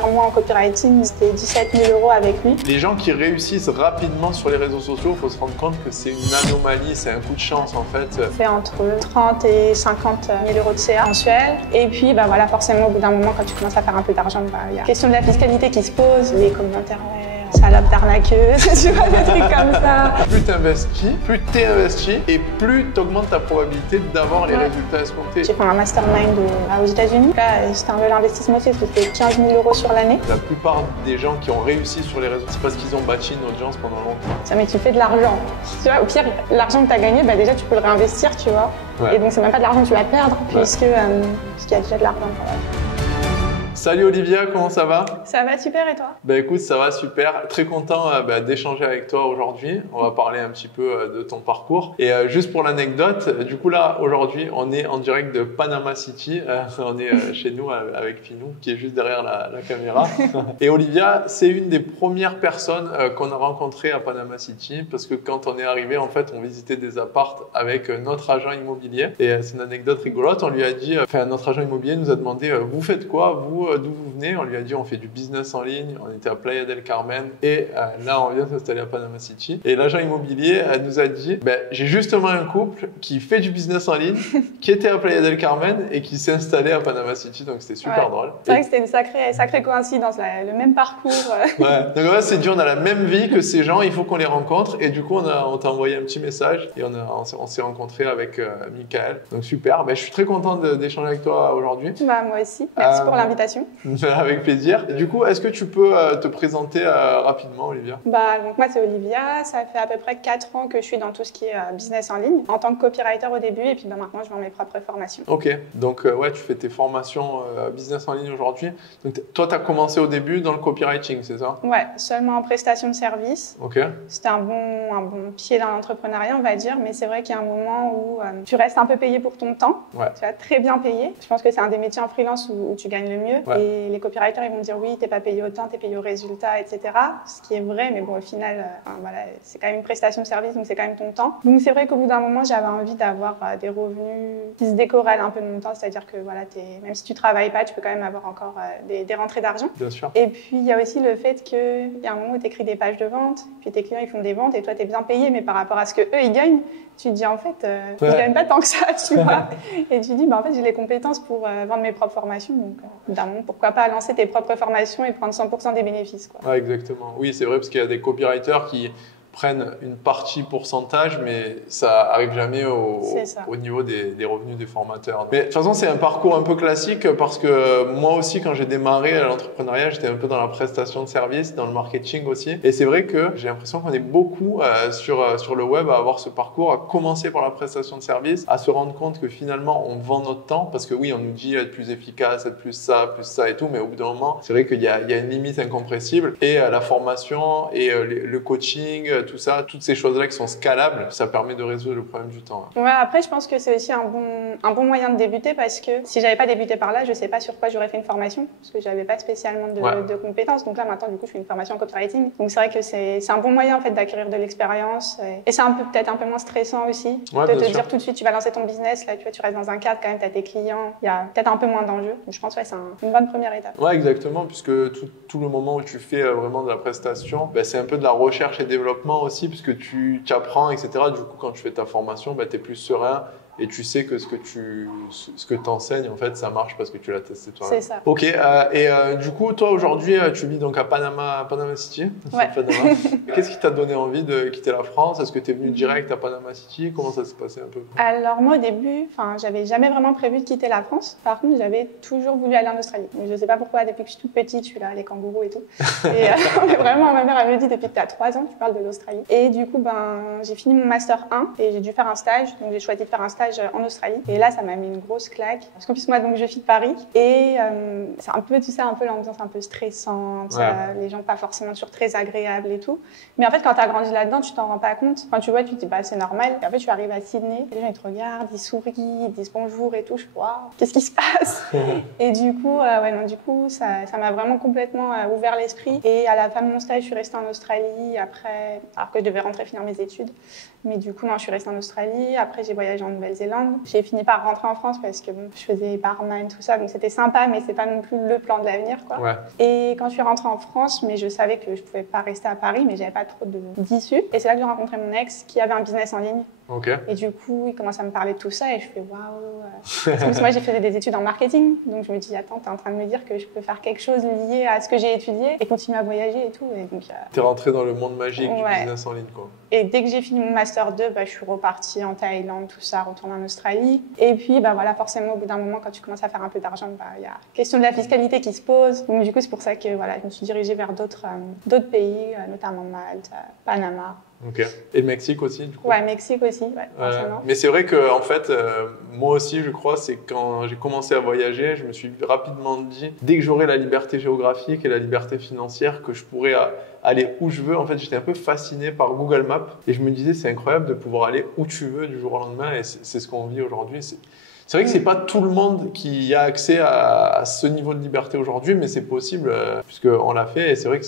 meilleur mois en copywriting, c'était 17 000 € avec lui. Les gens qui réussissent rapidement sur les réseaux sociaux, il faut se rendre compte que c'est une anomalie, c'est un coup de chance en fait. On fait entre 30 et 50 000 € de CA mensuel. Et puis bah voilà, forcément au bout d'un moment, quand tu commences à faire un peu d'argent, bah, il y a la question de la fiscalité qui se pose, les commentaires, salope d'arnaqueuse, tu vois, des trucs comme ça. Plus tu investis, plus tu es investi et plus tu augmentes ta probabilité d'avoir les résultats escomptés. J'ai fait un mastermind aux États-Unis. C'était un bel investissement aussi, c'était 15 000 € sur l'année. La plupart des gens qui ont réussi sur les réseaux, c'est parce qu'ils ont bâti une audience pendant longtemps. Ça, mais tu fais de l'argent. Tu vois, au pire, l'argent que tu as gagné, bah, déjà tu peux le réinvestir, tu vois. Ouais. Et donc c'est même pas de l'argent que tu vas perdre, puisqu'il y a déjà de l'argent. Salut Olivia, comment ça va? Ça va super et toi? Bah écoute, ça va super. Très content d'échanger avec toi aujourd'hui. On va parler un petit peu de ton parcours. Et juste pour l'anecdote, du coup là, aujourd'hui, on est en direct de Panama City. On est chez nous avec Pinou, qui est juste derrière la caméra. Et Olivia, c'est une des premières personnes qu'on a rencontrées à Panama City parce que quand on est arrivé, en fait, on visitait des appartes avec notre agent immobilier. Et c'est une anecdote rigolote. On lui a dit, notre agent immobilier nous a demandé, vous faites quoi, vous, d'où vous venez? On lui a dit on fait du business en ligne, on était à Playa del Carmen et là on vient s'installer à Panama City. Et l'agent immobilier nous a dit j'ai justement un couple qui fait du business en ligne, qui était à Playa del Carmen et qui s'est installé à Panama City, donc c'était super drôle. C'est vrai que c'était une sacrée coïncidence, le même parcours. Ouais, donc ouais, c'est dur, on a la même vie que ces gens, il faut qu'on les rencontre et du coup on t'a envoyé un petit message et on s'est rencontré avec Michael, donc super. Je suis très content d'échanger avec toi aujourd'hui. Bah, moi aussi, merci pour l'invitation. Avec plaisir. Du coup, est-ce que tu peux te présenter rapidement, Olivia? Donc moi, c'est Olivia. Ça fait à peu près 4 ans que je suis dans tout ce qui est business en ligne, en tant que copywriter au début, et puis maintenant, je vends mes propres formations. Ok, donc ouais, tu fais tes formations business en ligne aujourd'hui. Donc toi, tu as commencé au début dans le copywriting, c'est ça? Ouais, seulement en prestation de service. Ok. C'était un bon pied dans l'entrepreneuriat, on va dire, mais c'est vrai qu'il y a un moment où tu restes un peu payé pour ton temps. Ouais. Tu vas très bien payé. Je pense que c'est un des métiers en freelance où tu gagnes le mieux. Ouais. Et les copywriters, ils vont dire oui, t'es pas payé autant, t'es payé au résultat, etc. Ce qui est vrai, mais bon, au final, voilà, c'est quand même une prestation de service, donc c'est quand même ton temps. Donc c'est vrai qu'au bout d'un moment, j'avais envie d'avoir des revenus qui se décorrèlent un peu de mon temps, c'est-à-dire que voilà, même si tu travailles pas, tu peux quand même avoir encore des rentrées d'argent. Bien sûr. Et puis il y a aussi le fait qu'il y a un moment où tu écris des pages de vente, puis tes clients ils font des ventes et toi tu es bien payé, mais par rapport à ce que eux ils gagnent, tu te dis en fait, ils gagnent pas tant que ça, tu vois. Et tu dis, en fait, j'ai les compétences pour vendre mes propres formations. Donc, d'un moment, pourquoi pas lancer tes propres formations et prendre 100% des bénéfices, quoi. Ouais, exactement. Oui, c'est vrai, parce qu'il y a des copywriters qui prennent une partie pourcentage, mais ça arrive jamais au niveau des revenus des formateurs. Mais de toute façon, c'est un parcours un peu classique parce que moi aussi, quand j'ai démarré l'entrepreneuriat, j'étais un peu dans la prestation de service, dans le marketing aussi. Et c'est vrai que j'ai l'impression qu'on est beaucoup sur le web à avoir ce parcours, à commencer par la prestation de service, à se rendre compte que finalement, on vend notre temps parce que oui, on nous dit être plus efficace, être plus ça et tout, mais au bout d'un moment, c'est vrai qu'il y a une limite incompressible. Et la formation et le coaching, tout ça, toutes ces choses-là qui sont scalables, ça permet de résoudre le problème du temps. Ouais, après, je pense que c'est aussi un bon moyen de débuter parce que si j'avais pas débuté par là, je sais pas sur quoi j'aurais fait une formation parce que j'avais pas spécialement de compétences. Donc là, maintenant, du coup, je fais une formation en copywriting. Donc c'est vrai que c'est un bon moyen en fait d'acquérir de l'expérience et c'est peut-être un peu moins stressant aussi de te dire tout de suite tu vas lancer ton business. Là, tu vois, tu restes dans un cadre quand même, tu as tes clients, il y a peut-être un peu moins d'enjeux. Donc je pense que c'est une bonne première étape. Ouais, exactement, puisque tout le moment où tu fais vraiment de la prestation, c'est un peu de la recherche et développement aussi, puisque tu apprends, etc. Du coup, quand tu fais ta formation, tu es plus serein et tu sais que ce que tu enseignes, en fait, ça marche parce que tu l'as testé toi-même. C'est ça. Ok, du coup, toi, aujourd'hui, tu vis donc à Panama City. Ouais. Qu'est-ce qui t'a donné envie de quitter la France? Est-ce que tu es venu direct à Panama City? Comment ça s'est passé un peu? Alors moi, au début, j'avais jamais vraiment prévu de quitter la France. Par contre, j'avais toujours voulu aller en Australie. Donc, je sais pas pourquoi, depuis que je suis toute petite, je suis là, les kangourous et tout. Et vraiment, ma mère, elle me dit, depuis que tu as 3 ans, tu parles de l'Australie. Et du coup, j'ai fini mon Master 1 et j'ai dû faire un stage. Donc, j'ai choisi de faire un stage en Australie. Et là, ça m'a mis une grosse claque. Parce qu'en plus, moi, donc, je suis de Paris. Et c'est un peu, tu sais, un peu l'ambiance un peu stressante. Les gens pas forcément toujours très agréables et tout. Mais en fait, quand tu as grandi là-dedans, tu t'en rends pas compte. Quand tu vois, tu te dis, c'est normal. Et en fait, tu arrives à Sydney. Et les gens, ils te regardent, ils sourient, ils disent bonjour et tout. Je suis, waouh, qu'est-ce qui se passe? Et du coup, ça m'a vraiment complètement ouvert l'esprit. Et à la fin de mon stage, je suis restée en Australie après, alors que je devais rentrer finir mes études. Mais du coup, non, je suis restée en Australie. Après, j'ai voyagé en Nouvelle-Zélande. Nouvelle-Zélande. J'ai fini par rentrer en France parce que bon, je faisais barman, tout ça, donc c'était sympa, mais c'est pas non plus le plan de l'avenir, quoi. Ouais. Et quand je suis rentrée en France, mais je savais que je pouvais pas rester à Paris, mais j'avais pas trop d'issue. Et c'est là que j'ai rencontré mon ex qui avait un business en ligne. Ok. Et du coup, il commence à me parler de tout ça et je fais waouh. Parce que moi, j'ai fait des études en marketing, donc je me dis attends, t'es en train de me dire que je peux faire quelque chose lié à ce que j'ai étudié et continuer à voyager et tout. Et donc, t'es rentrée dans le monde magique du ouais. business en ligne, quoi. Et dès que j'ai fini mon master 2, je suis repartie en Thaïlande, tout ça, retourner en Australie. Et puis voilà, forcément, au bout d'un moment, quand tu commences à faire un peu d'argent, il y a la question de la fiscalité qui se pose. Donc du coup, c'est pour ça que voilà, je me suis dirigée vers d'autres pays, notamment Malte, Panama. Ok. Et le Mexique aussi, du coup? Ouais, Mexique aussi, ouais, forcément. Mais c'est vrai que en fait, moi aussi, je crois, c'est quand j'ai commencé à voyager, je me suis rapidement dit, dès que j'aurai la liberté géographique et la liberté financière, que je pourrais aller où je veux. En fait, j'étais un peu fasciné par Google Maps et je me disais, c'est incroyable de pouvoir aller où tu veux du jour au lendemain et c'est ce qu'on vit aujourd'hui. C'est vrai que c'est pas tout le monde qui a accès à ce niveau de liberté aujourd'hui, mais c'est possible puisqu'on l'a fait et c'est vrai que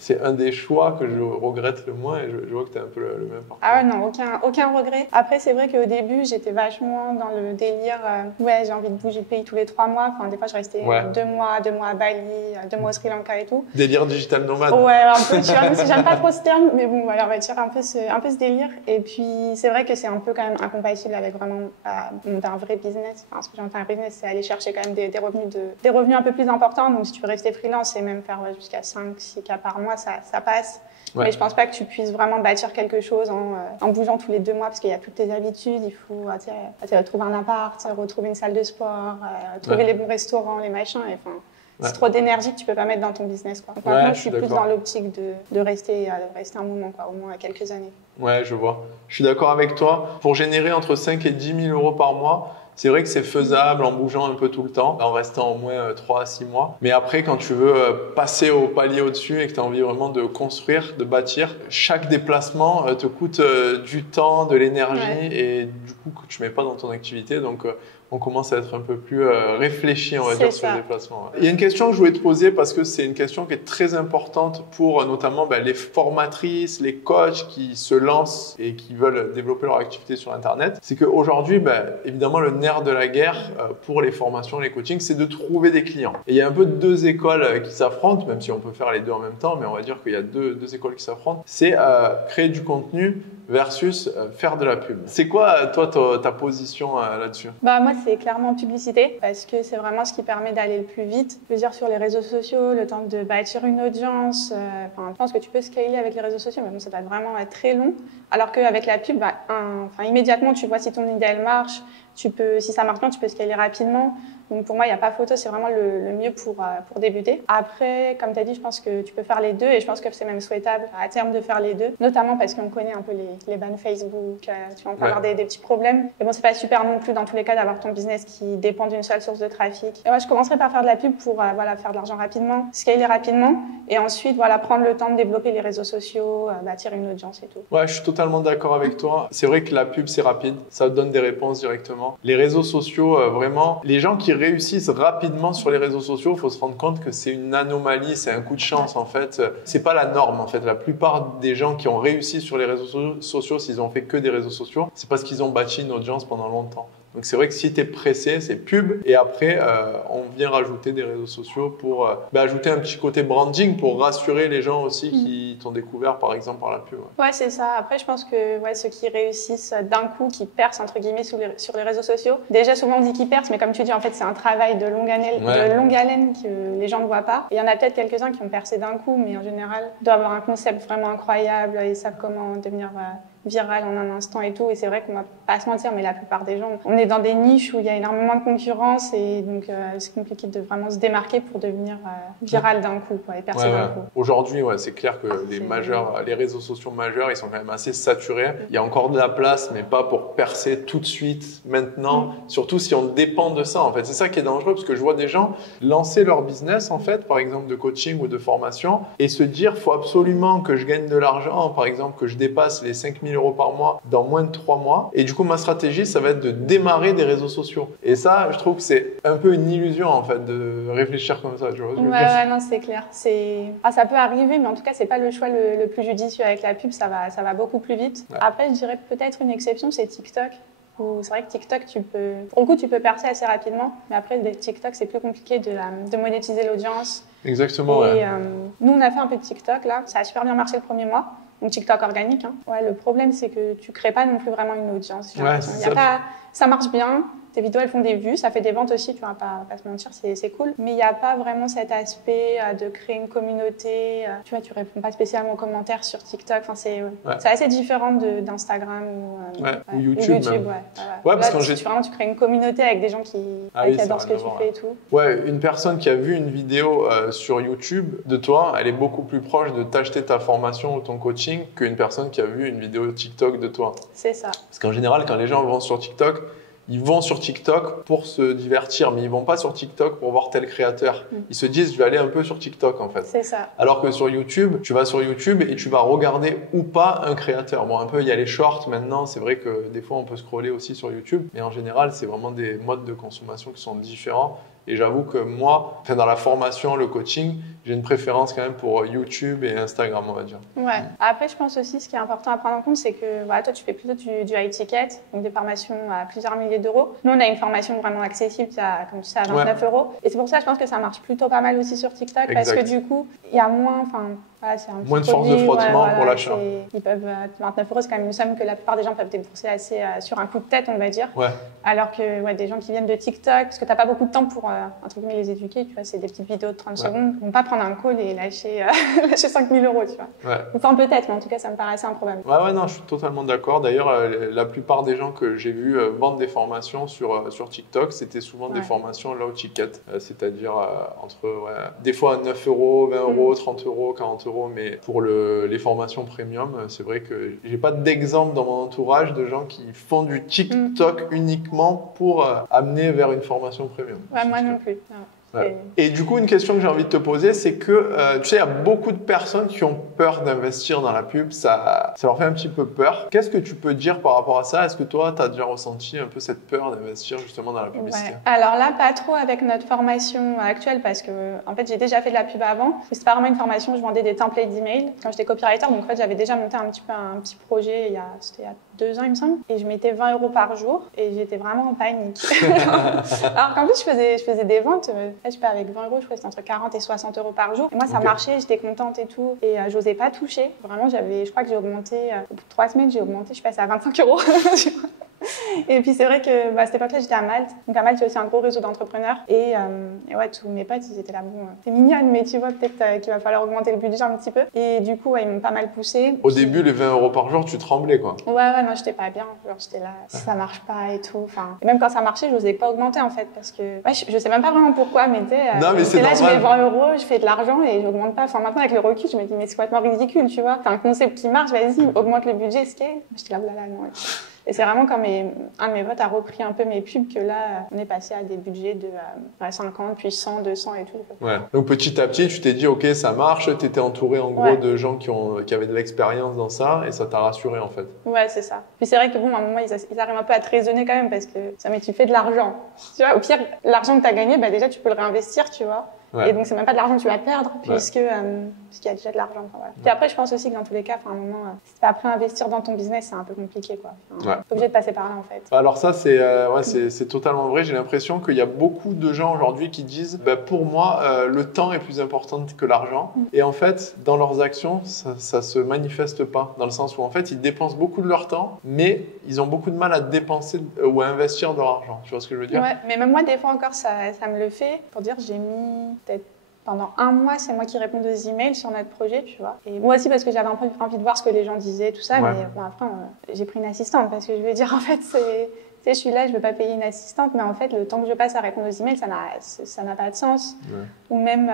c'est un des choix que je regrette le moins et je vois que tu as un peu le même parcours. Ah ouais, non, aucun regret. Après, c'est vrai qu'au début, j'étais vachement dans le délire, ouais, j'ai envie de bouger de pays tous les 3 mois. Enfin, des fois, je restais 2 mois à Bali, 2 mois au Sri Lanka et tout. Délire digital nomade. Ouais, un peu, tu vois, même si j'aime pas trop ce terme, mais bon, voilà, on va dire un peu ce délire. Et puis, c'est vrai que c'est un peu quand même incompatible avec vraiment monter un vrai business. Enfin, ce que j'entends un business, c'est aller chercher quand même des revenus un peu plus importants. Donc, si tu veux rester freelance et même faire jusqu'à 5-6 cas par mois, ça passe. Ouais. Mais je pense pas que tu puisses vraiment bâtir quelque chose en bougeant tous les 2 mois parce qu'il y a toutes tes habitudes. Il faut retrouver un appart, retrouver une salle de sport, trouver les bons restaurants, les machins. C'est trop d'énergie que tu peux pas mettre dans ton business, quoi. Donc, moi, je suis plus dans l'optique de rester un moment, quoi, au moins quelques années. Ouais, je vois. Je suis d'accord avec toi. Pour générer entre 5 et 10 000 euros par mois, c'est vrai que c'est faisable en bougeant un peu tout le temps, en restant au moins 3 à 6 mois. Mais après, quand tu veux passer au palier au-dessus et que tu as envie vraiment de construire, de bâtir, chaque déplacement te coûte du temps, de l'énergie et du coup que tu mets pas dans ton activité. Donc, on commence à être un peu plus réfléchi, on va dire, sur les déplacements. Il y a une question que je voulais te poser parce que c'est une question qui est très importante pour notamment les formatrices, les coachs qui se lancent et qui veulent développer leur activité sur Internet. C'est qu'aujourd'hui, évidemment, le nerf de la guerre pour les formations, les coachings, c'est de trouver des clients. Et il y a un peu 2 écoles qui s'affrontent, même si on peut faire les 2 en même temps, mais on va dire qu'il y a deux écoles qui s'affrontent. C'est créer du contenu versus faire de la pub. C'est quoi, toi, ta position là-dessus? Moi, c'est clairement publicité parce que c'est vraiment ce qui permet d'aller le plus vite. Je veux dire, sur les réseaux sociaux, le temps de bâtir une audience. Je pense que tu peux scaler avec les réseaux sociaux, mais bon, ça va vraiment être très long. Alors qu'avec la pub, immédiatement, tu vois si ton idée elle marche. Si ça marche bien, tu peux scaler rapidement. Donc pour moi, il n'y a pas photo, c'est vraiment le mieux pour débuter. Après, comme tu as dit, je pense que tu peux faire les deux et je pense que c'est même souhaitable à terme de faire les deux, notamment parce qu'on connaît un peu les bans Facebook, tu vas en avoir des petits problèmes. Mais bon, c'est pas super non plus dans tous les cas d'avoir ton business qui dépend d'une seule source de trafic. Et moi, je commencerai par faire de la pub pour faire de l'argent rapidement, scaler rapidement et ensuite prendre le temps de développer les réseaux sociaux, bâtir une audience et tout. Ouais, je suis totalement d'accord avec toi. C'est vrai que la pub, c'est rapide, ça donne des réponses directement. Les réseaux sociaux, vraiment, les gens qui réussissent rapidement sur les réseaux sociaux, il faut se rendre compte que c'est une anomalie, c'est un coup de chance en fait. C'est pas la norme en fait. La plupart des gens qui ont réussi sur les réseaux sociaux, s'ils ont fait que des réseaux sociaux, c'est parce qu'ils ont bâti une audience pendant longtemps. Donc c'est vrai que si tu es pressé, c'est pub et après on vient rajouter des réseaux sociaux pour ajouter un petit côté branding pour rassurer les gens aussi qui t'ont découvert par exemple par la pub. Ouais, c'est ça. Après je pense que ceux qui réussissent d'un coup, qui percent entre guillemets sur les réseaux sociaux, déjà souvent on dit qu'ils percent, mais comme tu dis en fait c'est un travail de longue haleine que les gens ne voient pas. Et il y en a peut-être quelques-uns qui ont percé d'un coup, mais en général doivent avoir un concept vraiment incroyable et savent comment devenir viral en un instant et tout. Et c'est vrai qu'on va pas se mentir, mais la plupart des gens, on est dans des niches où il y a énormément de concurrence et donc c'est compliqué de vraiment se démarquer pour devenir viral d'un coup, et percer d'un coup. Aujourd'hui, c'est clair que les réseaux sociaux majeurs, ils sont quand même assez saturés. Il y a encore de la place, mais pas pour percer tout de suite, maintenant. Surtout si on dépend de ça, en fait. C'est ça qui est dangereux, parce que je vois des gens lancer leur business, en fait, par exemple de coaching ou de formation, et se dire, faut absolument que je gagne de l'argent, par exemple, que je dépasse les 5 000 euros par mois dans moins de 3 mois. Et du coup, ma stratégie, ça va être de démarrer des réseaux sociaux. Et ça, je trouve que c'est un peu une illusion, en fait, de réfléchir comme ça. Tu vois, non, c'est clair. Ça peut arriver, mais en tout cas, c'est pas le choix le plus judicieux avec la pub. Ça va beaucoup plus vite. Ouais. Après, je dirais peut-être une exception, c'est TikTok. où c'est vrai que TikTok, pour le coup, tu peux percer assez rapidement, mais après, les TikTok, c'est plus compliqué de monétiser l'audience. Exactement, Et nous, on a fait un peu de TikTok, là. Ça a super bien marché le premier mois. Donc, TikTok organique. Hein. Ouais, le problème, c'est que tu crées pas non plus vraiment une audience. Ça marche bien. Tes vidéos, elles font des vues, ça fait des ventes aussi, tu vas pas se mentir, c'est cool. Mais il n'y a pas vraiment cet aspect de créer une communauté. Tu vois, tu réponds pas spécialement aux commentaires sur TicTok. Enfin, c'est assez différent d'Instagram ou YouTube. Même. Ouais, parce que vraiment, tu crées une communauté avec des gens qui adorent ce que tu fais et tout. Ouais, une personne qui a vu une vidéo sur YouTube de toi, elle est beaucoup plus proche de t'acheter ta formation ou ton coaching qu'une personne qui a vu une vidéo TikTok de toi. C'est ça. Parce qu'en général, quand les gens vont sur TikTok, ils vont sur TikTok pour se divertir, mais ils vont pas sur TikTok pour voir tel créateur. Ils se disent, je vais aller un peu sur TikTok en fait. C'est ça. Alors que sur YouTube, tu vas sur YouTube et tu vas regarder ou pas un créateur. Bon, un peu, il y a les shorts maintenant. C'est vrai que des fois, on peut scroller aussi sur YouTube, mais en général, c'est vraiment des modes de consommation qui sont différents. Et j'avoue que moi, dans la formation, le coaching, j'ai une préférence quand même pour YouTube et Instagram, on va dire. Ouais. Après, je pense aussi, ce qui est important à prendre en compte, c'est que toi, tu fais plutôt du high ticket, donc des formations à plusieurs milliers d'euros. Nous, on a une formation vraiment accessible, comme tu sais, à 29 euros. Et c'est pour ça, je pense que ça marche plutôt pas mal aussi sur TikTok, parce que du coup, il y a moins, moins de force de frottement pour l'achat. 29 euros, c'est quand même une somme que la plupart des gens peuvent débourser assez sur un coup de tête, on va dire. Ouais. Alors que des gens qui viennent de TikTok, parce que tu n'as pas beaucoup de temps pour entre guillemets les éduquer, tu vois, c'est des petites vidéos de 30 secondes, ils vont pas prendre un call et lâcher 5 000 euros, tu vois. Ouais. Enfin, peut-être, mais en tout cas, ça me paraissait improbable. Ouais, non, je suis totalement d'accord. D'ailleurs, la plupart des gens que j'ai vus vendre des formations sur TikTok, c'était souvent des formations low ticket, c'est-à-dire entre des fois 9 euros, 20 euros, 30 euros, 40 euros, mais pour les formations premium, c'est vrai que j'ai pas d'exemple dans mon entourage de gens qui font du TikTok uniquement pour amener vers une formation premium. Ouais, moi non plus. Ouais. Et du coup, une question que j'ai envie de te poser, c'est que tu sais, il y a beaucoup de personnes qui ont peur d'investir dans la pub, ça leur fait un petit peu peur. Qu'est-ce que tu peux dire par rapport à ça? Est-ce que toi, tu as déjà ressenti un peu cette peur d'investir justement dans la publicité? Ouais. Alors là, pas trop avec notre formation actuelle parce que en fait, j'ai déjà fait de la pub avant. C'était pas vraiment une formation, je vendais des templates d'email quand j'étais copywriter. Donc en fait, j'avais déjà monté un petit projet c'était il y a 2 ans, il me semble. Et je mettais 20 euros par jour et j'étais vraiment en panique. Alors qu'en plus, je faisais des ventes. Je sais pas, avec 20 euros, je crois que c'était entre 40 et 60 euros par jour. Et moi, ça marchait, j'étais contente et tout. Et j'osais pas toucher. Vraiment, je crois que j'ai augmenté, au bout de 3 semaines, je suis passée à 25 euros. Et puis c'est vrai que à cette époque-là, j'étais à Malte. Donc à Malte, il y a aussi un gros réseau d'entrepreneurs. Et ouais, tous mes potes, ils étaient là, bon, t'es mignonne, mais tu vois, peut-être qu'il va falloir augmenter le budget un petit peu. Et du coup, ils m'ont pas mal poussé. Au début, les 20 euros par jour, tu tremblais, quoi. Ouais, non, j'étais pas bien. Genre, j'étais là, si ça marche pas et tout. Et même quand ça marchait, je n'osais pas augmenter en fait. Parce que je sais même pas vraiment pourquoi, mais tu sais, là, je mets 20 euros, je fais de l'argent et j'augmente pas. Enfin, maintenant, avec le recul, je me dis, mais c'est complètement ridicule, tu vois. T'as un concept qui marche, vas-y, augmente le budget, ce qui est. J'étais là, oulala, non. Et c'est vraiment quand un de mes potes a repris un peu mes pubs que là, on est passé à des budgets de 50, puis 100, 200 et tout. Ouais. Donc petit à petit, tu t'es dit, ok, ça marche, tu étais entouré en gros de gens qui avaient de l'expérience dans ça et ça t'a rassuré en fait. Ouais, c'est ça. Puis c'est vrai que bon, à un moment, ils arrivent un peu à te raisonner quand même parce que ça, mais tu fais de l'argent. Tu vois, au pire, l'argent que tu as gagné, déjà tu peux le réinvestir, tu vois. Ouais. Et donc, c'est même pas de l'argent que tu vas perdre, puisqu'il y a déjà de l'argent. Voilà. Puis après, je pense aussi que dans tous les cas, à un moment, si tu vas après investir dans ton business, c'est un peu compliqué. Tu es obligé de passer par là, en fait. Alors ça, c'est totalement vrai. J'ai l'impression qu'il y a beaucoup de gens aujourd'hui qui disent pour moi, le temps est plus important que l'argent. Et en fait, dans leurs actions, ça se manifeste pas. Dans le sens où, en fait, ils dépensent beaucoup de leur temps, mais ils ont beaucoup de mal à dépenser ou à investir de leur argent. Tu vois ce que je veux dire? Ouais, mais même moi, des fois encore, ça me le fait. Pour dire, j'ai mis peut-être pendant 1 mois, c'est moi qui réponds aux emails sur notre projet, tu vois. Et moi aussi, parce que j'avais un peu envie de voir ce que les gens disaient, tout ça. Ouais. Mais bon, après, j'ai pris une assistante, parce que je veux dire, en fait, je suis là, je ne veux pas payer une assistante, mais en fait, le temps que je passe à répondre aux emails, ça n'a pas de sens. Ouais. Ou même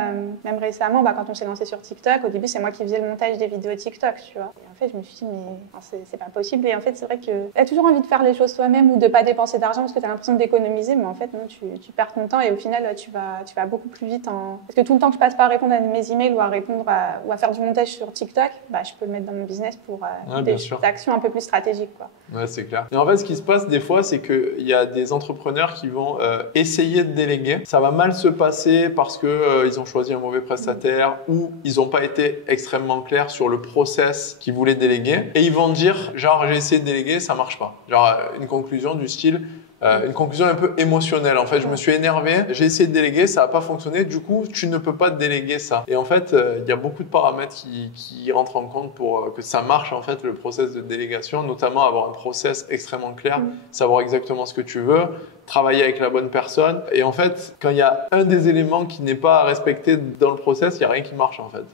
récemment, quand on s'est lancé sur TikTok, au début, c'est moi qui faisais le montage des vidéos TikTok, tu vois. Et en fait, je me suis dit, mais c'est pas possible. Et en fait, c'est vrai que tu as toujours envie de faire les choses toi-même ou de ne pas dépenser d'argent parce que tu as l'impression d'économiser, mais en fait, non, tu perds ton temps et au final, tu vas beaucoup plus vite. Parce que tout le temps que je passe pas à répondre à mes emails ou à répondre ou à faire du montage sur TikTok, je peux le mettre dans mon business pour des actions un peu plus stratégiques, quoi. Ouais, c'est clair. Et en fait, ce qui se passe des fois, c'est c'est qu'il y a des entrepreneurs qui vont essayer de déléguer. Ça va mal se passer parce que ils ont choisi un mauvais prestataire ou ils n'ont pas été extrêmement clairs sur le process qu'ils voulaient déléguer. Et ils vont dire, genre, j'ai essayé de déléguer, ça marche pas. Genre, une conclusion du style, une conclusion un peu émotionnelle. En fait, je me suis énervé, j'ai essayé de déléguer, ça n'a pas fonctionné, du coup, tu ne peux pas déléguer ça. Et en fait, il y a beaucoup de paramètres qui rentrent en compte pour que ça marche, en fait, le process de délégation, notamment avoir un process extrêmement clair, savoir exactement ce que tu veux, travailler avec la bonne personne. Et en fait, quand il y a un des éléments qui n'est pas respecté dans le process, il n'y a rien qui marche, en fait.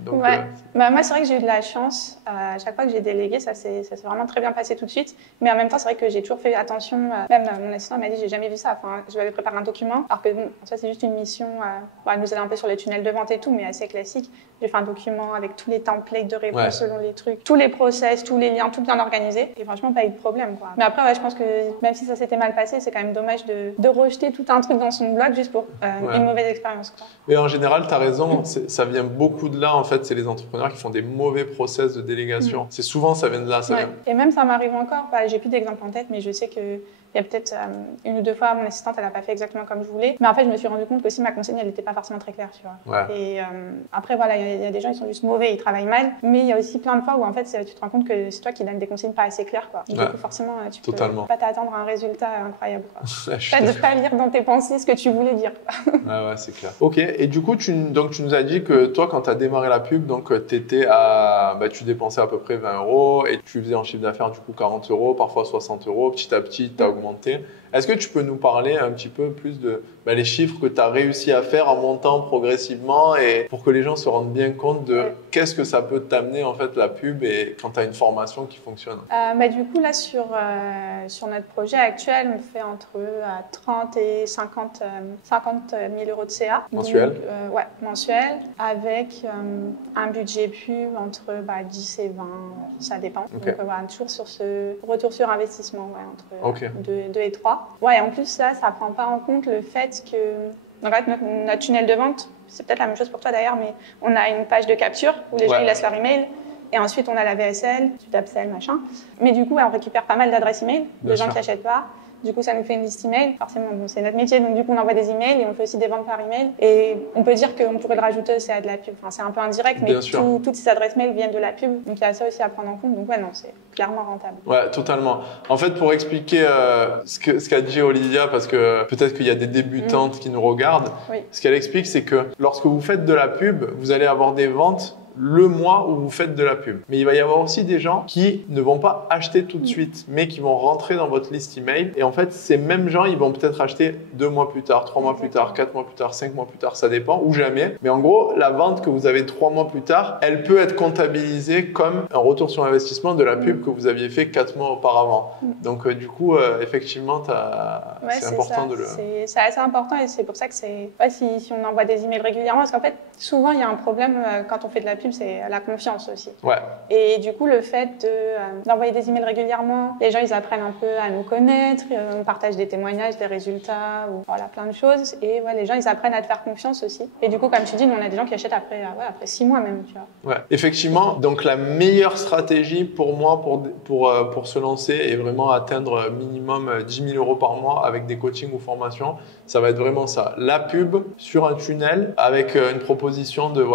Donc, ouais. Bah, moi, c'est vrai que j'ai eu de la chance. À chaque fois que j'ai délégué, ça s'est vraiment très bien passé tout de suite. Mais en même temps, c'est vrai que j'ai toujours fait attention. Même mon assistant m'a dit, j'ai jamais vu ça. Enfin, je lui avais préparé un document. Alors que bon, ça, c'est juste une mission. Elle nous aide un peu sur les tunnels de vente et tout, mais assez classique. J'ai fait un document avec tous les templates de réponse selon les trucs, tous les process, tous les liens, tout bien organisé. Et franchement, pas eu de problème, quoi. Mais après, ouais, je pense que même si ça s'était mal passé, c'est quand même dommage de rejeter tout un truc dans son blog juste pour une mauvaise expérience, quoi. Et en général, tu as raison, ça vient beaucoup de là, en fait, c'est les entrepreneurs qui font des mauvais process de délégation. C'est souvent, ça vient de là. Ça vient. Et même, ça m'arrive encore, j'ai plus d'exemples en tête, mais je sais que il y a peut-être une ou deux fois, mon assistante, elle n'a pas fait exactement comme je voulais. Mais en fait, je me suis rendu compte que aussi ma consigne, elle n'était pas forcément très claire, tu vois. Ouais. Et après, voilà, il y a des gens, ils sont juste mauvais, ils travaillent mal. Mais il y a aussi plein de fois où, en fait, tu te rends compte que c'est toi qui donnes des consignes pas assez claires, quoi. Du coup, forcément, tu peux pas t'attendre à un résultat incroyable, quoi. De pas lire dans tes pensées ce que tu voulais dire, quoi. Ouais, c'est clair. Ok, et du coup, tu nous as dit que toi, quand tu as démarré la pub, donc tu dépensais à peu près 20 € et tu faisais en chiffre d'affaires, du coup, 40 €, parfois 60 €. Petit à petit, tu as augmenté. Est-ce que tu peux nous parler un petit peu plus de les chiffres que tu as réussi à faire en montant progressivement et pour que les gens se rendent bien compte de qu'est-ce que ça peut t'amener en fait la pub et quand tu as une formation qui fonctionne? Du coup, là, sur notre projet actuel, on fait entre 30 et 50 000 € de CA. Mensuel? Ouais, mensuel, avec un budget pub entre 10 et 20, ça dépend. Okay. Donc, toujours sur ce retour sur investissement, entre 2 et 3. Ouais, en plus, là, ça ne prend pas en compte le fait que donc, notre tunnel de vente, c'est peut-être la même chose pour toi d'ailleurs, mais on a une page de capture où les gens ils laissent leur email. Et ensuite, on a la VSL, tu tapes celle, machin. Mais du coup, on récupère pas mal d'adresses email de gens qui n'achètent pas. Du coup, ça nous fait une liste email. Forcément, c'est notre métier, donc du coup, on envoie des emails et on fait aussi des ventes par email. Et on peut dire qu'on pourrait le rajouter aussi à de la pub. Enfin, c'est un peu indirect, mais toutes ces adresses mail viennent de la pub. Donc, il y a ça aussi à prendre en compte. Donc, ouais, non, c'est clairement rentable. Ouais, totalement. En fait, pour expliquer ce qu'a dit Olivia, parce que peut-être qu'il y a des débutantes qui nous regardent, ce qu'elle explique, c'est que lorsque vous faites de la pub, vous allez avoir des ventes le mois où vous faites de la pub. Mais il va y avoir aussi des gens qui ne vont pas acheter tout de suite, mais qui vont rentrer dans votre liste email. Et en fait, ces mêmes gens, ils vont peut-être acheter 2 mois plus tard, 3 mois plus tard, 4 mois plus tard, 5 mois plus tard, ça dépend, ou jamais. Mais en gros, la vente que vous avez 3 mois plus tard, elle peut être comptabilisée comme un retour sur investissement de la pub que vous aviez fait 4 mois auparavant. Donc du coup, effectivement, c'est important de le... C'est assez important et c'est pour ça que c'est... si on envoie des emails régulièrement, parce qu'en fait, souvent, il y a un problème quand on fait de la pub, c'est la confiance aussi. Ouais. Et du coup, le fait d'envoyer des emails régulièrement, les gens, ils apprennent un peu à nous connaître, on partage des témoignages, des résultats, ou voilà, plein de choses. Et les gens, ils apprennent à te faire confiance aussi. Et du coup, comme tu dis, nous, on a des gens qui achètent après 6 mois même, tu vois. Ouais, effectivement. Donc, la meilleure stratégie pour moi, pour se lancer et vraiment atteindre minimum 10 000 € par mois avec des coachings ou formations, ça va être vraiment ça. La pub sur un tunnel avec une proposition de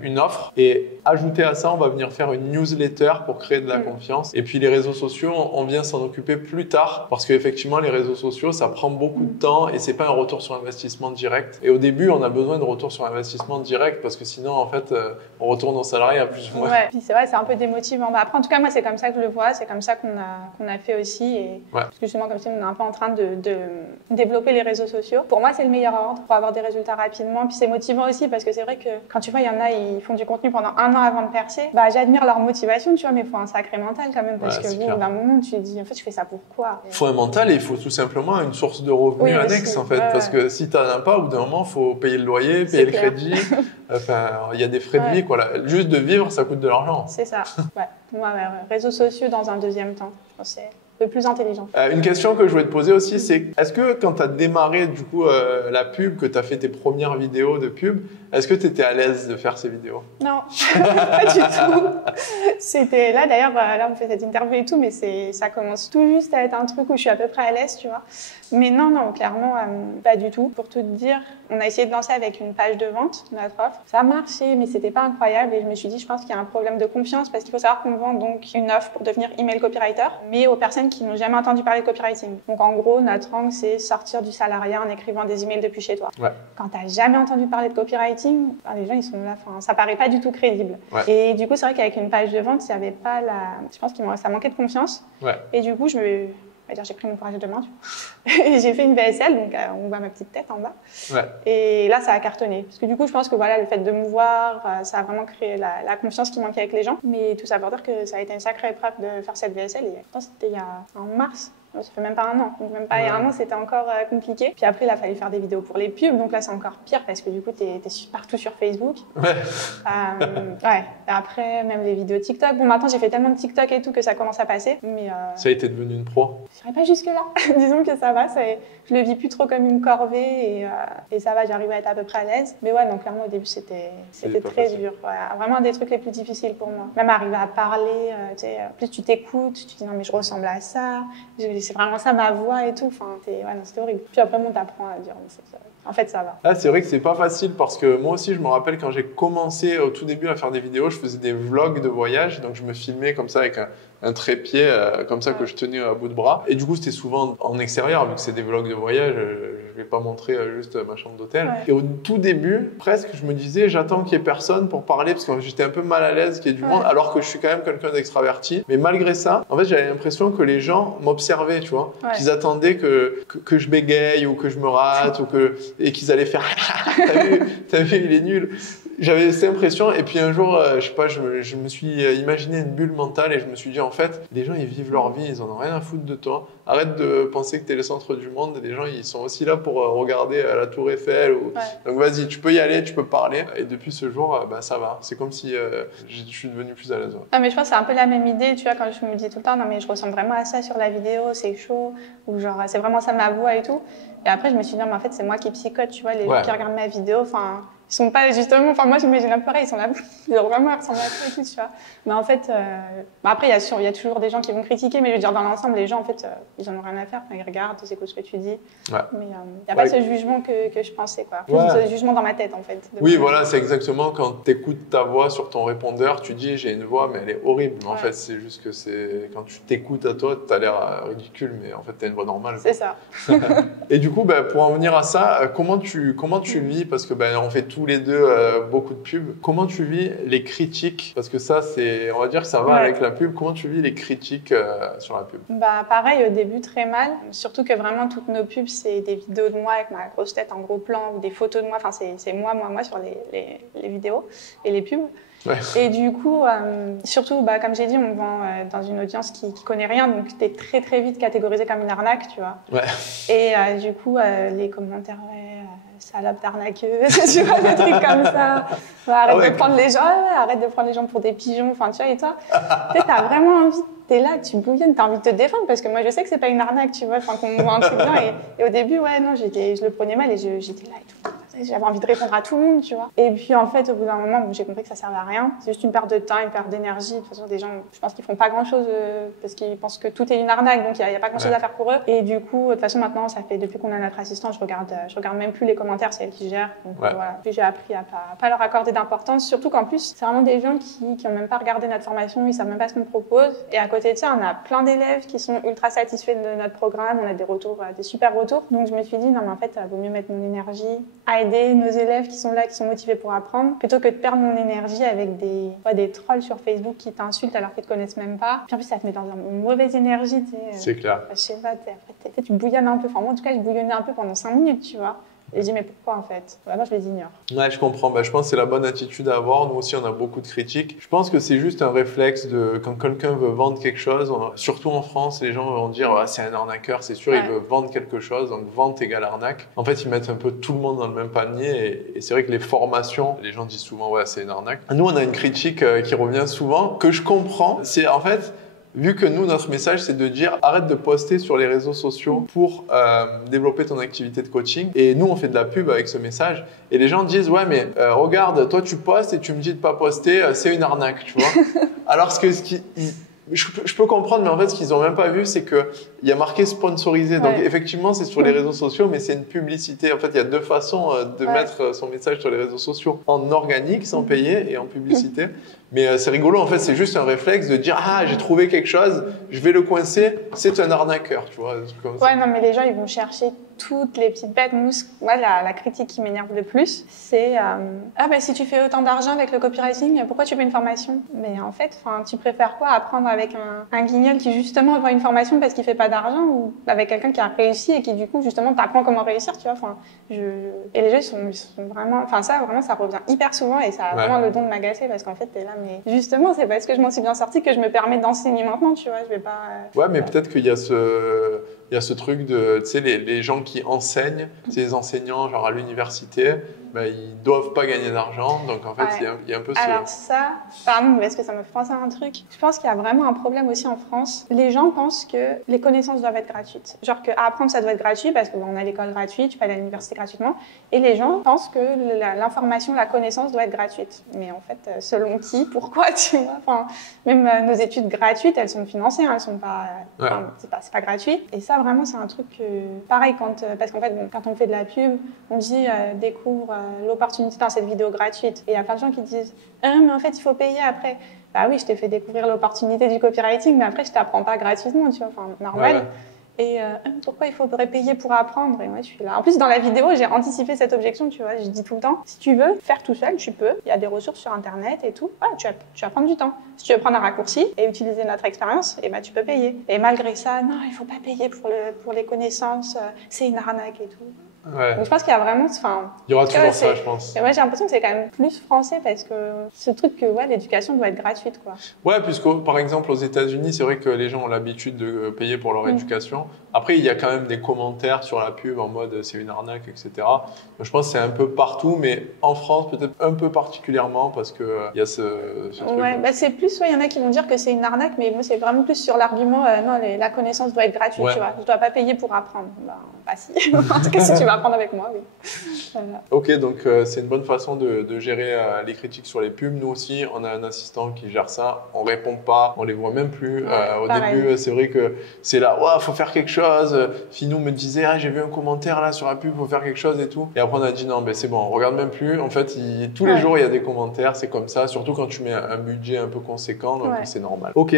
une offre et ajouter à ça, on va venir faire une newsletter pour créer de la confiance. Et puis les réseaux sociaux, on vient s'en occuper plus tard parce qu'effectivement les réseaux sociaux, ça prend beaucoup de temps et c'est pas un retour sur investissement direct. Et au début, on a besoin de retour sur investissement direct parce que sinon en fait, on retourne au salariat plus ou moins. Ouais, puis c'est vrai, c'est un peu démotivant. Après, en tout cas, moi, c'est comme ça que je le vois, c'est comme ça qu'on a fait aussi. Et justement, comme je dis, on est un peu en train de développer les réseaux sociaux. Pour moi, c'est le meilleur ordre pour avoir des résultats rapidement. Puis c'est motivant aussi parce que c'est vrai que quand tu vois, il y en a, ils font du contenu pendant 1 an avant de percer. J'admire leur motivation, tu vois, mais il faut un sacré mental quand même parce que d'un moment, tu te dis, en fait, je fais ça pourquoi? Il faut un mental et il faut tout simplement une source de revenus annexe en fait. Parce que si tu n'en as pas, au bout d'un moment, il faut payer le loyer, payer le crédit. Enfin, il y a des frais de vie, quoi. Juste de vivre, ça coûte de l'argent. C'est ça. Réseaux sociaux dans un deuxième temps. Je pense que peu plus intelligent. Une question que je voulais te poser aussi, c'est est-ce que quand tu as démarré du coup la pub, que tu as fait tes premières vidéos de pub, est-ce que tu étais à l'aise de faire ces vidéos? Non, pas du tout. C'était là d'ailleurs, là on fait cette interview et tout, mais ça commence tout juste à être un truc où je suis à peu près à l'aise, tu vois. Mais non, clairement, pas du tout. Pour tout te dire, on a essayé de lancer avec une page de vente notre offre. Ça a marché, mais c'était pas incroyable et je me suis dit, je pense qu'il y a un problème de confiance parce qu'il faut savoir qu'on vend donc une offre pour devenir email copywriter, mais aux personnes qui n'ont jamais entendu parler de copywriting. Donc en gros, notre angle, c'est sortir du salariat en écrivant des emails depuis chez toi. Ouais. Quand t'as jamais entendu parler de copywriting, les gens ils sont là, ça paraît pas du tout crédible. Ouais. Et du coup, c'est vrai qu'avec une page de vente, il y avait pas je pense ça manquait de confiance. Ouais. Et du coup, j'ai pris mon courage de main, tu vois. Et j'ai fait une VSL, donc on voit ma petite tête en bas. Ouais. Et là, ça a cartonné. Parce que du coup, je pense que voilà, le fait de me voir, ça a vraiment créé la confiance qui manquait avec les gens. Mais tout ça pour dire que ça a été une sacrée épreuve de faire cette VSL. Et pourtant, c'était en mars. Ça fait même pas un an. Donc même pas il y a un an, c'était encore compliqué. Puis après, il a fallu faire des vidéos pour les pubs. Donc là, c'est encore pire parce que du coup, t'es partout sur Facebook. Ouais. Ouais. Et après, même les vidéos TikTok. Bon, maintenant, j'ai fait tellement de TikTok et tout que ça commence à passer. Mais ça a été devenu une pro? Je serais pas jusque-là. Disons que ça va. Je le vis plus trop comme une corvée et ça va, j'arrive à être à peu près à l'aise. Mais ouais, donc clairement, au début, c'était très dur. Ouais. Vraiment un des trucs les plus difficiles pour moi. Même arriver à parler, tu sais, plus tu t'écoutes, tu te dis non, mais je ressemble à ça. C'est vraiment ça ma voix et tout. Enfin, c'était horrible. Puis après, bon, t'apprends à dire, en fait, ça va. Ah, c'est vrai que c'est pas facile parce que moi aussi, je me rappelle quand j'ai commencé au tout début à faire des vidéos, je faisais des vlogs de voyage. Donc, je me filmais comme ça avec un trépied comme ça que je tenais à bout de bras. Et du coup, c'était souvent en extérieur, vu que c'est des vlogs de voyage. Je vais pas montrer juste ma chambre d'hôtel. Ouais. Et au tout début, presque, je me disais, j'attends qu'il y ait personne pour parler parce que j'étais un peu mal à l'aise qu'il y ait du monde, alors que je suis quand même quelqu'un d'extraverti. Mais malgré ça, en fait, j'avais l'impression que les gens m'observaient, tu vois, qu'ils attendaient que je bégaye ou que je me rate et qu'ils allaient faire t'as vu, il est nul. J'avais cette impression et puis un jour, je sais pas, je me suis imaginé une bulle mentale et je me suis dit en fait, les gens ils vivent leur vie, ils en ont rien à foutre de toi. Arrête de penser que tu es le centre du monde. Les gens ils sont aussi là pour regarder la Tour Eiffel. Donc vas-y, tu peux y aller, tu peux parler. Et depuis ce jour, ça va. C'est comme si je suis devenu plus à l'aise. Ouais. Ah, mais je pense que c'est un peu la même idée, tu vois, quand je me dis tout le temps, non mais je ressemble vraiment à ça sur la vidéo, c'est chaud, ou genre c'est vraiment ça ma voix et tout. Et après je me suis dit non mais en fait c'est moi qui psychote, tu vois, les gens qui regardent ma vidéo, enfin ils sont pas justement, enfin moi j'imagine un peu pareil, ils sont là, ils ont vraiment ressemblent à ça et tout, tu vois. Mais en fait, après il y a toujours des gens qui vont critiquer, mais je veux dire dans l'ensemble les gens en fait ils en ont rien à faire, ils regardent, ils écoutent ce que tu dis. Ouais. Mais il n'y a pas ce jugement que je pensais quoi, plus ce jugement dans ma tête en fait. Oui voilà, c'est exactement quand tu écoutes ta voix sur ton répondeur, tu dis j'ai une voix mais elle est horrible. Mais en fait c'est juste que c'est quand tu t'écoutes à toi, tu as l'air ridicule, mais en fait tu as une voix normale. C'est ça. Et du coup pour en venir à ça, comment tu vis, parce que on fait tous les deux beaucoup de pubs. Comment tu vis les critiques? Parce que ça, on va dire que ça va avec la pub. Comment tu vis les critiques sur la pub? Pareil, au début, très mal. Surtout que vraiment, toutes nos pubs, c'est des vidéos de moi avec ma grosse tête en gros plan ou des photos de moi. Enfin, c'est moi sur les vidéos et les pubs. Ouais. Et du coup, surtout, comme j'ai dit, on vend dans une audience qui connaît rien, donc t'es très très vite catégorisé comme une arnaque, tu vois. Ouais. Et du coup, les commentaires, salope d'arnaqueuse, tu vois, des trucs comme ça. Arrête de prendre les gens pour des pigeons, enfin, tu vois, et toi, tu sais, t'as vraiment envie, t'es là, tu bouillonnes, t'as envie de te défendre, parce que moi, je sais que c'est pas une arnaque, tu vois, enfin, qu'on me vend un truc bien, et au début, non, je le prenais mal, et j'étais là et tout. J'avais envie de répondre à tout le monde, tu vois. Et puis, en fait, au bout d'un moment, j'ai compris que ça servait à rien. C'est juste une perte de temps, une perte d'énergie. De toute façon, des gens, je pense qu'ils font pas grand-chose parce qu'ils pensent que tout est une arnaque, donc il n'y a pas grand-chose à faire pour eux. Et du coup, de toute façon, maintenant, ça fait depuis qu'on a notre assistant, je regarde même plus les commentaires, c'est elle qui gère. Donc voilà. Puis j'ai appris à pas leur accorder d'importance, surtout qu'en plus, c'est vraiment des gens qui ont même pas regardé notre formation, ils savent même pas ce qu'on propose. Et à côté de ça, on a plein d'élèves qui sont ultra satisfaits de notre programme, on a des retours, des super retours. Donc je me suis dit, non, mais en fait, vaut mieux mettre mon énergie à aider nos élèves qui sont là, qui sont motivés pour apprendre, plutôt que de perdre mon énergie avec des trolls sur Facebook qui t'insultent alors qu'ils te connaissent même pas. Puis en plus, ça te met dans une mauvaise énergie. C'est clair. Je sais pas, après, tu bouillonnes un peu. Enfin, moi, en tout cas, je bouillonnais un peu pendant 5 minutes, tu vois. Et je dis, mais pourquoi en fait? Moi, je les ignore. Ouais, je comprends. Je pense que c'est la bonne attitude à avoir. Nous aussi, on a beaucoup de critiques. Je pense que c'est juste un réflexe de quand quelqu'un veut vendre quelque chose, surtout en France, les gens vont dire c'est un arnaqueur, c'est sûr, il veut vendre quelque chose, donc vente égale arnaque. En fait, ils mettent un peu tout le monde dans le même panier et c'est vrai que les formations, les gens disent souvent c'est une arnaque. Nous, on a une critique qui revient souvent, que je comprends. C'est en fait, vu que nous, notre message, c'est de dire arrête de poster sur les réseaux sociaux pour développer ton activité de coaching. Et nous, on fait de la pub avec ce message. Et les gens disent, ouais, mais regarde, toi, tu postes et tu me dis de pas poster, c'est une arnaque, tu vois. Alors, je peux comprendre, mais en fait, ce qu'ils n'ont même pas vu, c'est qu'il y a marqué sponsorisé. Donc, effectivement, c'est sur les réseaux sociaux, mais c'est une publicité. En fait, il y a deux façons de mettre son message sur les réseaux sociaux. En organique, sans payer, et en publicité. Mais c'est rigolo, en fait, c'est juste un réflexe de dire « Ah, j'ai trouvé quelque chose, je vais le coincer, c'est un arnaqueur. » Tu vois, comme ça. Ouais, non, mais les gens, ils vont chercher toutes les petites bêtes. Moi, la critique qui m'énerve le plus, c'est ah ben si tu fais autant d'argent avec le copywriting, pourquoi tu fais une formation? Mais en fait, tu préfères quoi, apprendre avec un guignol qui justement voit une formation parce qu'il fait pas d'argent, ou avec quelqu'un qui a réussi et qui du coup justement t'apprend comment réussir, tu vois? Et les gens ils sont vraiment, ça revient hyper souvent et ça a vraiment le don de m'agacer parce qu'en fait t'es là, mais justement c'est parce que je m'en suis bien sortie que je me permets d'enseigner maintenant, tu vois? Je vais pas. Ouais, mais peut-être qu'il y a ce truc de, tu sais, les gens qui enseignent, ces enseignants genre à l'université, ils doivent pas gagner d'argent, donc en fait il y a un peu ce... Alors ça, pardon, parce que ça me fait penser à un truc. Je pense qu'il y a vraiment un problème aussi en France. Les gens pensent que les connaissances doivent être gratuites. Genre qu'apprendre ça doit être gratuit parce qu'on a l'école gratuite, tu peux aller à l'université gratuitement. Et les gens pensent que l'information, la connaissance doit être gratuite. Mais en fait, selon qui, pourquoi, tu vois? Même nos études gratuites, elles sont financées, hein, elles sont pas... c'est pas gratuit. Et ça, vraiment, c'est un truc pareil, parce qu'en fait, quand on fait de la pub, on dit découvre l'opportunité dans cette vidéo gratuite. Et il y a plein de gens qui disent mais en fait, il faut payer après. Bah oui, je t'ai fait découvrir l'opportunité du copywriting, mais après, je t'apprends pas gratuitement, tu vois, normal. Ouais. Et pourquoi il faudrait payer pour apprendre? Et moi, je suis là. En plus, dans la vidéo, j'ai anticipé cette objection, tu vois. Je dis tout le temps, si tu veux faire tout seul, tu peux. Il y a des ressources sur Internet et tout. Ouais, tu vas prendre du temps. Si tu veux prendre un raccourci et utiliser notre expérience, tu peux payer. Et malgré ça, non, il faut pas payer pour les connaissances. C'est une arnaque et tout. Ouais. Donc je pense qu'il y a vraiment... il y aura toujours ça, je pense. Et moi, j'ai l'impression que c'est quand même plus français parce que ce truc que l'éducation doit être gratuite, quoi. Ouais, puisque par exemple aux États-Unis, c'est vrai que les gens ont l'habitude de payer pour leur éducation. Après, il y a quand même des commentaires sur la pub en mode c'est une arnaque, etc. Donc, je pense que c'est un peu partout, mais en France peut-être un peu particulièrement parce que il y a ce truc. Ouais, c'est plus, il y en a qui vont dire que c'est une arnaque, mais moi c'est vraiment plus sur l'argument non, la connaissance doit être gratuite, tu vois. Je dois pas payer pour apprendre. Bah si. En tout cas, si tu vas apprendre avec moi, oui. Voilà. Ok, donc c'est une bonne façon de gérer les critiques sur les pubs. Nous aussi, on a un assistant qui gère ça. On répond pas, on les voit même plus. Au début, c'est vrai que c'est là, faut faire quelque chose. Finou me disait, j'ai vu un commentaire là sur la pub, faut faire quelque chose et tout. Et après, on a dit non, c'est bon, on regarde même plus. En fait, tous les jours, il y a des commentaires. C'est comme ça, surtout quand tu mets un budget un peu conséquent, donc c'est normal. Ok,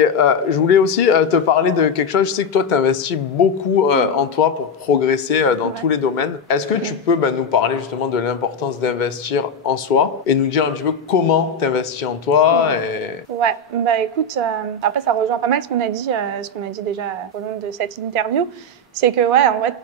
je voulais aussi te parler de quelque chose. Je sais que toi, tu investis beaucoup en toi pour progresser dans tous les domaines. Est-ce que tu peux nous parler justement de l'importance d'investir en soi et nous dire un petit peu comment tu investis en toi Ouais, écoute, après ça rejoint pas mal ce qu'on a dit déjà au long de cette interview. C'est que en fait,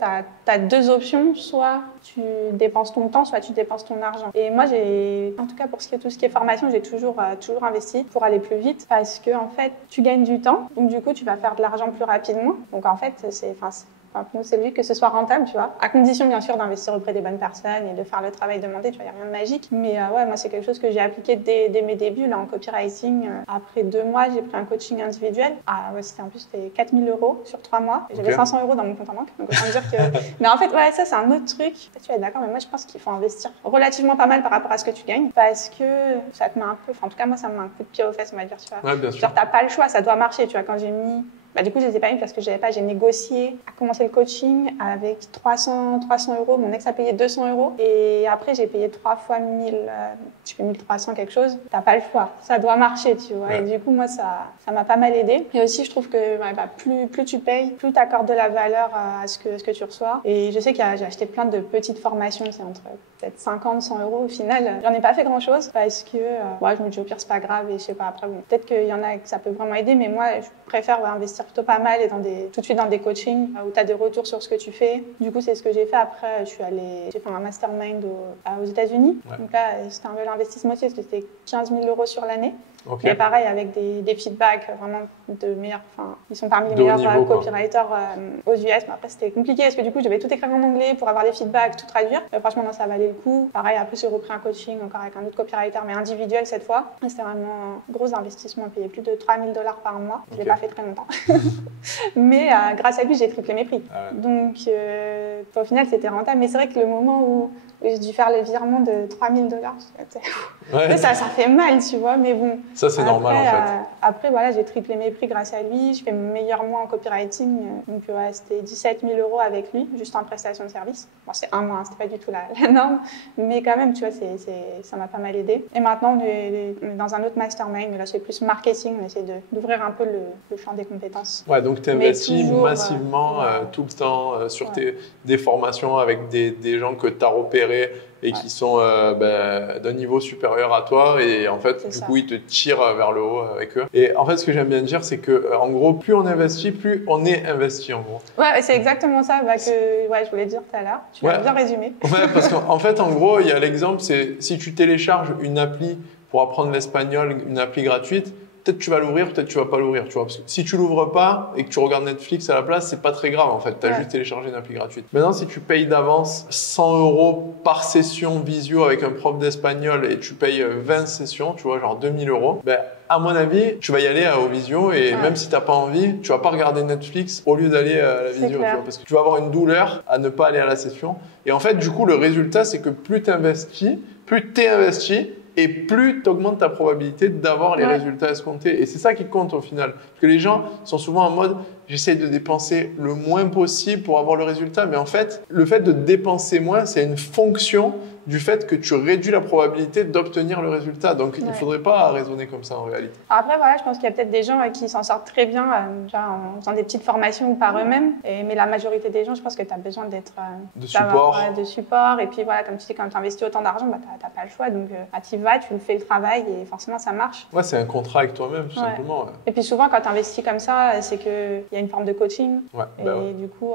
tu as deux options, soit tu dépenses ton temps, soit tu dépenses ton argent. Et moi, en tout cas pour tout ce qui est formation, j'ai toujours investi pour aller plus vite parce que en fait, tu gagnes du temps, donc du coup, tu vas faire de l'argent plus rapidement. Donc en fait, c'est lui que ce soit rentable, tu vois, à condition bien sûr d'investir auprès des bonnes personnes et de faire le travail demandé, tu vois, il n'y a rien de magique. Mais moi c'est quelque chose que j'ai appliqué dès mes débuts là en copywriting. Après 2 mois, j'ai pris un coaching individuel. C'était 4 000 € sur 3 mois. J'avais 500 € dans mon compte en banque, donc autant dire que... Mais en fait, ça c'est un autre truc. Tu vas être d'accord, mais moi je pense qu'il faut investir relativement pas mal par rapport à ce que tu gagnes parce que ça te met un peu, en tout cas moi ça me met un coup de pied aux fesses, on va dire, tu vois. Ouais, bien sûr. Genre t'as pas le choix, ça doit marcher, tu vois. Quand j'ai mis... du coup, je les ai pas mis parce que j'ai négocié à commencer le coaching avec 300 €. Mon ex a payé 200 € et après, j'ai payé 3 fois 1000, je fais 1300 quelque chose. T'as pas le choix. Ça doit marcher, tu vois. Ouais. Et du coup, moi, ça m'a pas mal aidé. Et aussi, je trouve que plus tu payes, plus tu accordes de la valeur à ce que tu reçois. Et je sais que j'ai acheté plein de petites formations, c'est entre peut-être 50, 100 € au final. J'en ai pas fait grand chose parce que je me dis au pire, c'est pas grave et je sais pas, après, peut-être qu'il y en a que ça peut vraiment aider, mais moi, je préfère investir plutôt pas mal et tout de suite dans des coachings où tu as des retours sur ce que tu fais. Du coup, c'est ce que j'ai fait. Après, j'ai fait un mastermind aux États-Unis. Ouais. Donc là, c'était un bel investissement aussi parce que c'était 15 000 € sur l'année. Okay. Mais pareil, avec des feedbacks vraiment de meilleurs. Enfin, ils sont parmi les de meilleurs copywriters aux US. Mais après, c'était compliqué parce que du coup, je devais tout écrire en anglais pour avoir les feedbacks, tout traduire. Mais franchement, non, ça valait le coup. Pareil, après, j'ai repris un coaching encore avec un autre copywriter, mais individuel cette fois. C'était vraiment un gros investissement. Payé plus de 3 000 $ par mois. Je ne l'ai pas fait très longtemps. Mais grâce à lui, j'ai triplé mes prix. Ah ouais. Donc, au final, c'était rentable. Mais c'est vrai que le moment où j'ai dû faire le virement de 3 000 $, ouais. Ça fait mal, tu vois. Mais bon. Ça, c'est normal en fait. Après, voilà, j'ai triplé mes prix grâce à lui. Je fais mon meilleur mois en copywriting. Donc, ouais, c'était 17 000 € avec lui, juste en prestation de service. Bon, c'est un mois, hein, c'était pas du tout la norme. Mais quand même, tu vois, ça m'a pas mal aidé. Et maintenant, on est dans un autre mastermind. Mais là, c'est plus marketing. On essaie d'ouvrir un peu le champ des compétences. Ouais, donc tu investis massivement tout le temps sur des formations avec des gens que tu as repérés et qui sont d'un niveau supérieur à toi et en fait du coup ils te tirent vers le haut avec eux. Et en fait ce que j'aime bien dire c'est que en gros plus on investit plus on est investi en gros. Ouais, c'est exactement ça que je voulais dire tout à l'heure. Tu l'as bien résumé. Ouais, parce qu'en fait en gros il y a l'exemple, c'est si tu télécharges une appli pour apprendre l'espagnol, une appli gratuite, peut-être tu vas l'ouvrir, peut-être tu vas pas l'ouvrir, tu vois. Parce que si tu l'ouvres pas et que tu regardes Netflix à la place, c'est pas très grave en fait. Tu as juste téléchargé une appli gratuite. Maintenant, si tu payes d'avance 100 € par session visio avec un prof d'espagnol et tu payes 20 sessions, tu vois, genre 2 000 €, ben, à mon avis, tu vas y aller au visio et même si tu n'as pas envie, tu vas pas regarder Netflix au lieu d'aller à la visio, tu vois, parce que tu vas avoir une douleur à ne pas aller à la session. Et en fait, du coup, le résultat, c'est que plus tu investis, plus tu es investi, et plus tu augmentes ta probabilité d'avoir les résultats escomptés. Et c'est ça qui compte au final. Parce que les gens sont souvent en mode « j'essaie de dépenser le moins possible pour avoir le résultat ». Mais en fait, le fait de dépenser moins, c'est une fonction du fait que tu réduis la probabilité d'obtenir le résultat. Donc, il ne faudrait pas raisonner comme ça en réalité. Après, voilà, je pense qu'il y a peut-être des gens qui s'en sortent très bien en faisant des petites formations par eux-mêmes. Mais la majorité des gens, je pense que tu as besoin d'être de support. Et puis, voilà, comme tu dis, quand tu investis autant d'argent, bah, tu n'as pas le choix. Donc, tu y vas, tu fais le travail et forcément, ça marche. Ouais, c'est un contrat avec toi-même, tout simplement. Ouais. Et puis, souvent, quand tu investis comme ça, c'est qu'il y a une forme de coaching. Ouais, et du coup,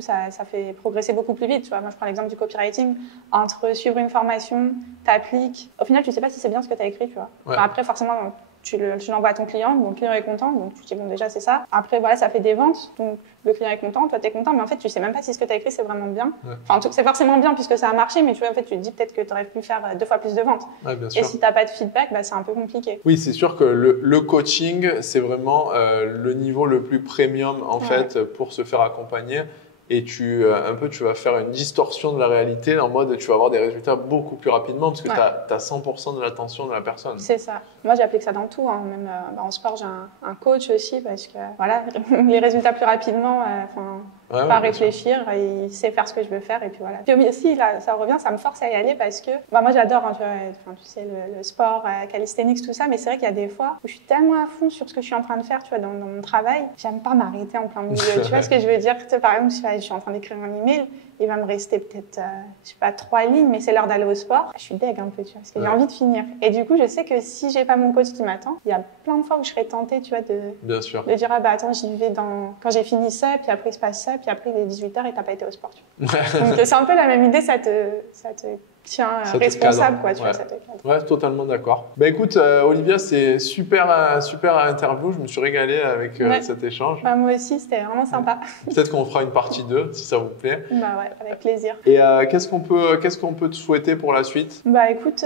ça fait progresser beaucoup plus vite. Tu vois. Moi, je prends l'exemple du copywriting. Entre suivre une formation, t'appliques. Au final, tu sais pas si c'est bien ce que tu as écrit, tu vois. Ouais. Enfin, après, forcément, tu l'envoies à ton client, donc le client est content, donc tu te dis, bon, déjà, c'est ça. Après, voilà, ça fait des ventes, donc le client est content, toi, tu es content, mais en fait, tu sais même pas si ce que tu as écrit, c'est vraiment bien. Ouais. Enfin, c'est forcément bien puisque ça a marché, mais tu vois, en fait, tu te dis peut-être que tu aurais pu faire 2 fois plus de ventes. Ouais, bien sûr. Et si tu n'as pas de feedback, bah, c'est un peu compliqué. Oui, c'est sûr que le coaching, c'est vraiment le niveau le plus premium, en fait, pour se faire accompagner. Et tu vas faire une distorsion de la réalité en mode tu vas avoir des résultats beaucoup plus rapidement parce que tu as 100% de l'attention de la personne. C'est ça. Moi, j'applique ça dans tout. Hein. Même en sport, j'ai un coach aussi parce que voilà, les résultats plus rapidement, pas réfléchir, il sait faire ce que je veux faire et puis voilà. Puis aussi, là, ça revient, ça me force à y aller parce que moi, j'adore, hein, tu sais, le sport, calisthenics, tout ça, mais c'est vrai qu'il y a des fois où je suis tellement à fond sur ce que je suis en train de faire, tu vois, dans mon travail, j'aime pas m'arrêter en plein milieu. Tu vois ce que je veux dire? Par exemple, je suis en train d'écrire un email, il va me rester peut-être, je sais pas, 3 lignes, mais c'est l'heure d'aller au sport. Je suis deg un peu, tu vois, parce que j'ai envie de finir. Et du coup, je sais que si j'ai pas mon coach qui m'attend, il y a plein de fois où je serais tentée, tu vois, de dire, ah bah attends, j'y vais quand j'ai fini ça, puis après il se passe ça, puis après il est 18h et t'as pas été au sport, tu vois. Donc c'est un peu la même idée, ça te tient responsable, quoi, tu vois, ça te cadre. Ouais, totalement d'accord. Bah écoute, Olivia, c'est super interview, je me suis régalé avec cet échange. Bah, moi aussi, c'était vraiment sympa. Peut-être qu'on fera une partie 2, si ça vous plaît. Bah ouais, avec plaisir. Et qu'est-ce qu'on peut te souhaiter pour la suite? Bah écoute,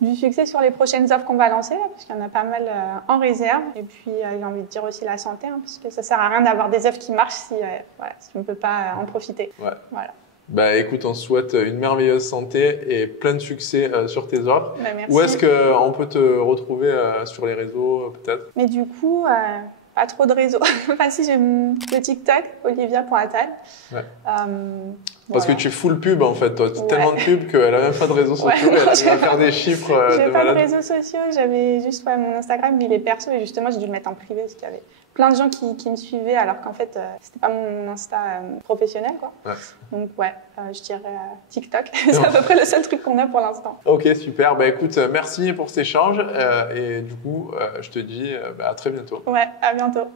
du succès sur les prochaines offres qu'on va lancer, là, parce qu'il y en a pas mal en réserve. Et puis, j'ai envie de dire aussi la santé, hein, parce que ça sert à rien d'avoir des offres qui marchent si on ne peut pas en profiter. Ouais. Voilà. Bah écoute, on te souhaite une merveilleuse santé et plein de succès sur tes offres. Bah, merci. Où est-ce qu'on peut te retrouver sur les réseaux peut-être? Mais du coup, pas trop de réseaux. Enfin si, j'ai le TikTok, olivia.attal. Ouais. Parce que tu es full pub en fait, toi. Tu as tellement de pub qu'elle n'a même pas de réseaux sociaux et elle va faire des chiffres J'ai pas de réseaux sociaux, j'avais juste mon Instagram, mais il est perso et justement j'ai dû le mettre en privé parce qu'il y avait plein de gens qui me suivaient alors qu'en fait c'était pas mon Insta professionnel, quoi. Ouais. Donc ouais, je dirais TikTok. C'est à peu près le seul truc qu'on a pour l'instant. Ok, super. Bah écoute, merci pour cet échange et du coup, je te dis à très bientôt. Ouais, à bientôt.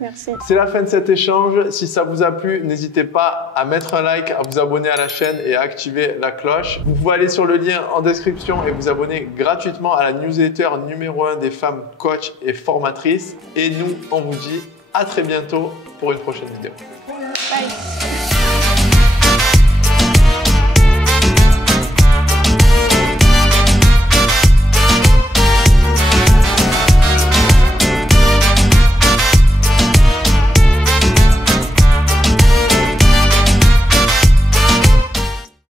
Merci. C'est la fin de cet échange. Si ça vous a plu, n'hésitez pas à mettre un like, à vous abonner à la chaîne et à activer la cloche. Vous pouvez aller sur le lien en description et vous abonner gratuitement à la newsletter numéro 1 des femmes coachs et formatrices. Et nous, on vous dit à très bientôt pour une prochaine vidéo. Bye.